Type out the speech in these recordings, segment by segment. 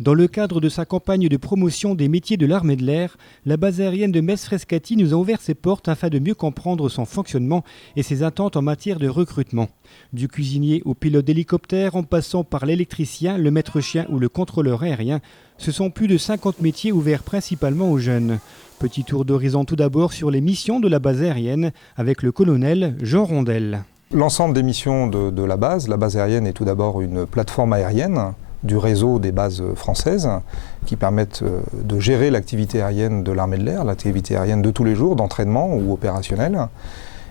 Dans le cadre de sa campagne de promotion des métiers de l'armée de l'air, la base aérienne de Metz-Frescati nous a ouvert ses portes afin de mieux comprendre son fonctionnement et ses attentes en matière de recrutement. Du cuisinier au pilote d'hélicoptère, en passant par l'électricien, le maître-chien ou le contrôleur aérien, ce sont plus de 50 métiers ouverts principalement aux jeunes. Petit tour d'horizon tout d'abord sur les missions de la base aérienne avec le colonel Jean Rondel. L'ensemble des missions de la base aérienne est tout d'abord une plateforme aérienne du réseau des bases françaises qui permettent de gérer l'activité aérienne de l'armée de l'air, l'activité aérienne de tous les jours, d'entraînement ou opérationnelle.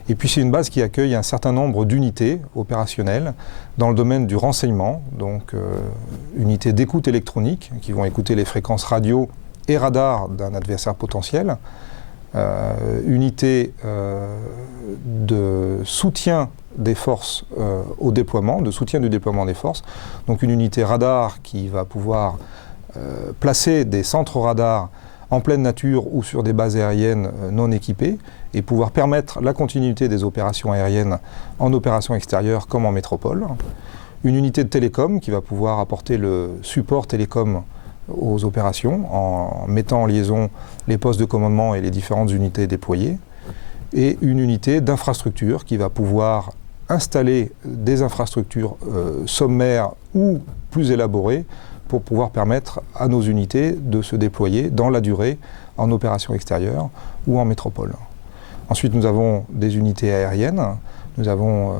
Et puis c'est une base qui accueille un certain nombre d'unités opérationnelles dans le domaine du renseignement, donc unités d'écoute électronique qui vont écouter les fréquences radio et radar d'un adversaire potentiel, unités de soutien des forces au déploiement, de soutien du déploiement des forces. Donc une unité radar qui va pouvoir placer des centres radars en pleine nature ou sur des bases aériennes non équipées et pouvoir permettre la continuité des opérations aériennes en opération extérieure comme en métropole. Une unité de télécom qui va pouvoir apporter le support télécom aux opérations en mettant en liaison les postes de commandement et les différentes unités déployées. Et une unité d'infrastructure qui va pouvoir installer des infrastructures sommaires ou plus élaborées pour pouvoir permettre à nos unités de se déployer dans la durée en opération extérieure ou en métropole. Ensuite, nous avons des unités aériennes. Nous avons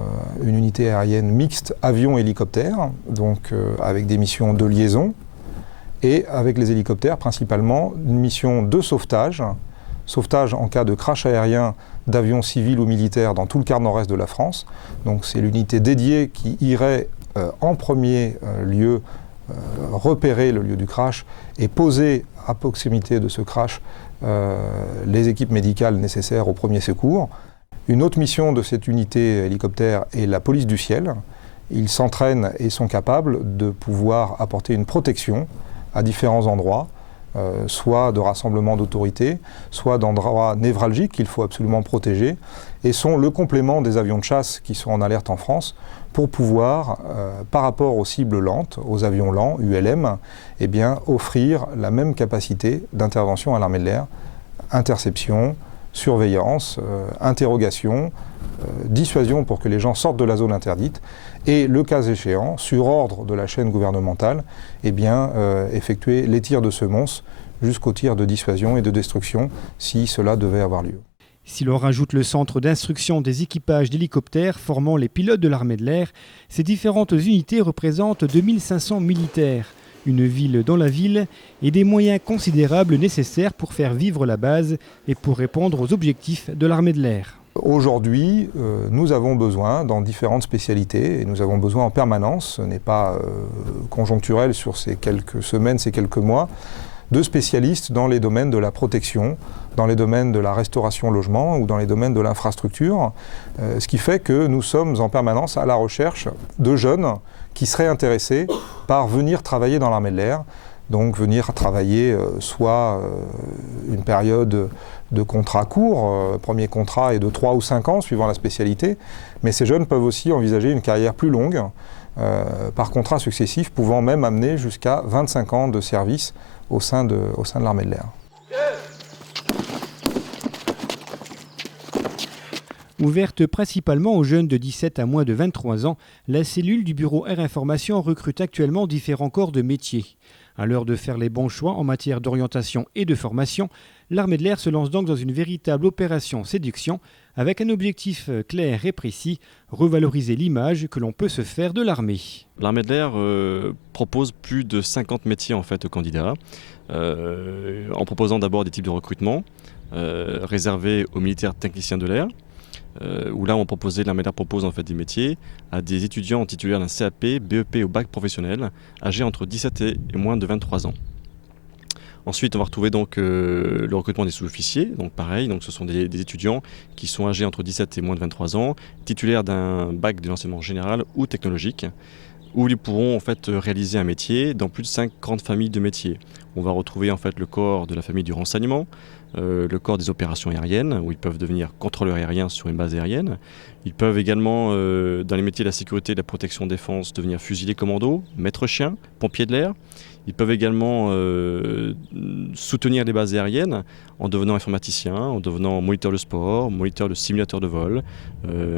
une unité aérienne mixte avion-hélicoptère, donc avec des missions de liaison, et avec les hélicoptères principalement une mission de sauvetage en cas de crash aérien d'avions civils ou militaires dans tout le quart nord-est de la France. Donc c'est l'unité dédiée qui irait en premier lieu repérer le lieu du crash et poser à proximité de ce crash les équipes médicales nécessaires au premier secours. Une autre mission de cette unité hélicoptère est la police du ciel. Ils s'entraînent et sont capables de pouvoir apporter une protection à différents endroits, soit de rassemblement d'autorités, soit d'endroits névralgiques qu'il faut absolument protéger, et sont le complément des avions de chasse qui sont en alerte en France pour pouvoir, par rapport aux cibles lentes, aux avions lents, ULM, eh bien, offrir la même capacité d'intervention à l'armée de l'air, interception, surveillance, interrogation, dissuasion pour que les gens sortent de la zone interdite et, le cas échéant, sur ordre de la chaîne gouvernementale, eh bien, effectuer les tirs de semonce jusqu'aux tirs de dissuasion et de destruction si cela devait avoir lieu. Si l'on rajoute le centre d'instruction des équipages d'hélicoptères formant les pilotes de l'armée de l'air, ces différentes unités représentent 2500 militaires, une ville dans la ville et des moyens considérables nécessaires pour faire vivre la base et pour répondre aux objectifs de l'armée de l'air. Aujourd'hui, nous avons besoin dans différentes spécialités et nous avons besoin en permanence, ce n'est pas conjoncturel sur ces quelques semaines, ces quelques mois, de spécialistes dans les domaines de la protection, dans les domaines de la restauration-logement ou dans les domaines de l'infrastructure, ce qui fait que nous sommes en permanence à la recherche de jeunes qui seraient intéressés par venir travailler dans l'armée de l'air, donc venir travailler soit une période de contrat court, premier contrat est de 3 ou 5 ans suivant la spécialité, mais ces jeunes peuvent aussi envisager une carrière plus longue, par contrat successif, pouvant même amener jusqu'à 25 ans de service au sein de l'armée de l'air. Ouverte principalement aux jeunes de 17 à moins de 23 ans, la cellule du bureau Air Information recrute actuellement différents corps de métiers. À l'heure de faire les bons choix en matière d'orientation et de formation, l'armée de l'air se lance donc dans une véritable opération séduction avec un objectif clair et précis, revaloriser l'image que l'on peut se faire de l'armée. L'armée de l'air propose plus de 50 métiers en fait aux candidats, en proposant d'abord des types de recrutement réservés aux militaires techniciens de l'air, où là l'armée de l'air propose en fait des métiers à des étudiants titulaires d'un CAP, BEP ou bac professionnel, âgés entre 17 et moins de 23 ans. Ensuite, on va retrouver donc le recrutement des sous-officiers, donc pareil, donc ce sont des étudiants qui sont âgés entre 17 et moins de 23 ans, titulaires d'un bac de l'enseignement général ou technologique, où ils pourront en fait réaliser un métier dans plus de 5 grandes familles de métiers. On va retrouver en fait le corps de la famille du renseignement, le corps des opérations aériennes, où ils peuvent devenir contrôleurs aériens sur une base aérienne. Ils peuvent également, dans les métiers de la sécurité et de la protection défense, devenir fusiliers commando, maître chien, pompiers de l'air. Ils peuvent également soutenir les bases aériennes en devenant informaticiens, en devenant moniteur de sport, moniteur de simulateur de vol,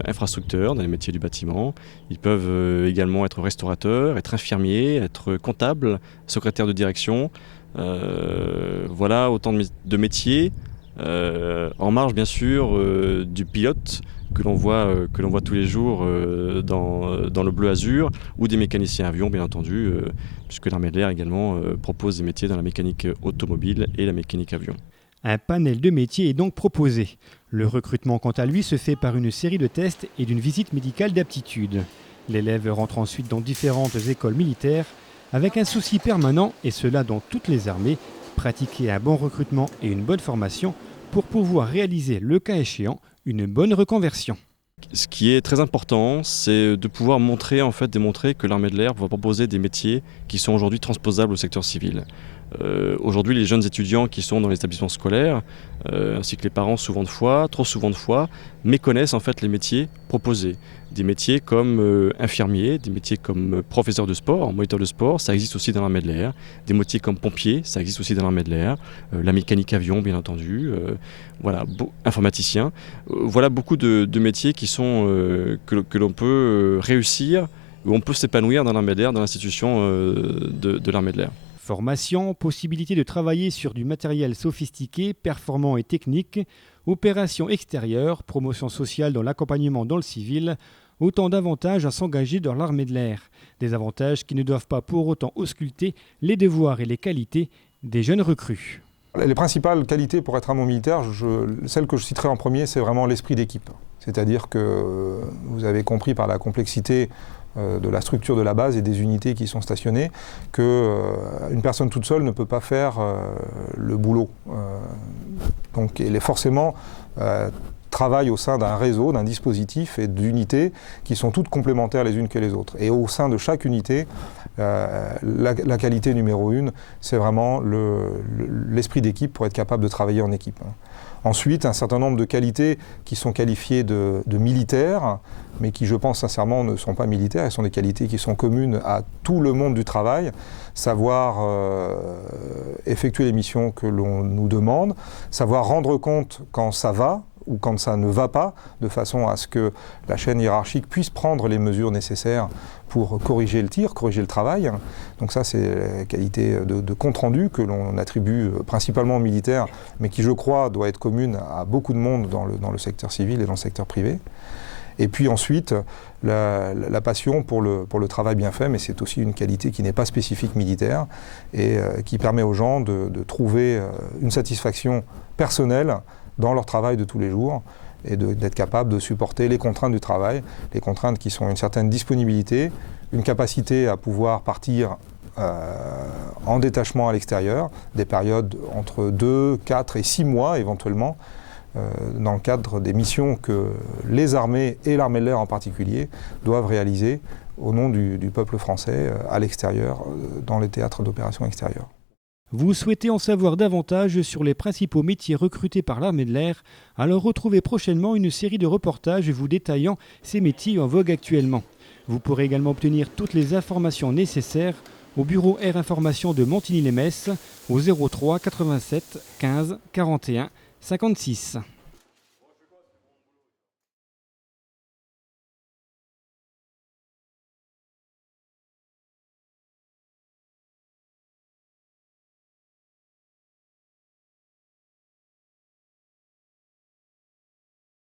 infrastructeur dans les métiers du bâtiment. Ils peuvent également être restaurateurs, être infirmiers, être comptables, secrétaires de direction. Voilà autant de métiers, en marge bien sûr du pilote que l'on voit tous les jours dans le bleu azur, ou des mécaniciens avions bien entendu, puisque l'armée de l'air également propose des métiers dans la mécanique automobile et la mécanique avion. Un panel de métiers est donc proposé. Le recrutement, quant à lui, se fait par une série de tests et d'une visite médicale d'aptitude. L'élève rentre ensuite dans différentes écoles militaires avec un souci permanent, et cela dans toutes les armées, pratiquer un bon recrutement et une bonne formation pour pouvoir réaliser, le cas échéant, une bonne reconversion. Ce qui est très important, c'est de pouvoir démontrer que l'armée de l'air va proposer des métiers qui sont aujourd'hui transposables au secteur civil. Aujourd'hui, les jeunes étudiants qui sont dans les établissements scolaires, ainsi que les parents trop souvent de fois, méconnaissent en fait les métiers proposés. Des métiers comme infirmier, des métiers comme professeur de sport, moniteur de sport, ça existe aussi dans l'armée de l'air. Des métiers comme pompier, ça existe aussi dans l'armée de l'air. La mécanique avion, bien entendu. Informaticien. Voilà beaucoup de métiers qui sont, que l'on peut réussir, où on peut s'épanouir dans l'armée de l'air, dans l'institution de l'armée de l'air. Formation, possibilité de travailler sur du matériel sophistiqué, performant et technique, opérations extérieures, promotion sociale dans l'accompagnement dans le civil, autant d'avantages à s'engager dans l'armée de l'air. Des avantages qui ne doivent pas pour autant ausculter les devoirs et les qualités des jeunes recrues. Les principales qualités pour être un bon militaire, celle que je citerai en premier, c'est vraiment l'esprit d'équipe. C'est-à-dire que vous avez compris par la complexité de la structure de la base et des unités qui sont stationnées, qu'une personne toute seule ne peut pas faire le boulot. Donc elle est forcément travaille au sein d'un réseau, d'un dispositif et d'unités qui sont toutes complémentaires les unes que les autres. Et au sein de chaque unité, la qualité numéro une, c'est vraiment l'esprit d'équipe pour être capable de travailler en équipe. Ensuite, un certain nombre de qualités qui sont qualifiées de militaires, mais qui, je pense sincèrement, ne sont pas militaires. Elles sont des qualités qui sont communes à tout le monde du travail. Savoir effectuer les missions que l'on nous demande, savoir rendre compte quand ça va ou quand ça ne va pas, de façon à ce que la chaîne hiérarchique puisse prendre les mesures nécessaires pour corriger le tir, corriger le travail. Donc ça, c'est la qualité de compte-rendu que l'on attribue principalement aux militaires, mais qui, je crois, doit être commune à beaucoup de monde dans le secteur civil et dans le secteur privé. Et puis ensuite, la passion pour le travail bien fait, mais c'est aussi une qualité qui n'est pas spécifique militaire et qui permet aux gens de trouver une satisfaction personnelle dans leur travail de tous les jours et d'être capable de supporter les contraintes du travail, les contraintes qui sont une certaine disponibilité, une capacité à pouvoir partir en détachement à l'extérieur, des périodes entre 2, 4 et 6 mois éventuellement, dans le cadre des missions que les armées et l'armée de l'air en particulier doivent réaliser au nom du peuple français à l'extérieur, dans les théâtres d'opérations extérieures. Vous souhaitez en savoir davantage sur les principaux métiers recrutés par l'armée de l'air? Alors retrouvez prochainement une série de reportages vous détaillant ces métiers en vogue actuellement. Vous pourrez également obtenir toutes les informations nécessaires au bureau Air Information de Montigny-lès-Metz au 03 87 15 41 56.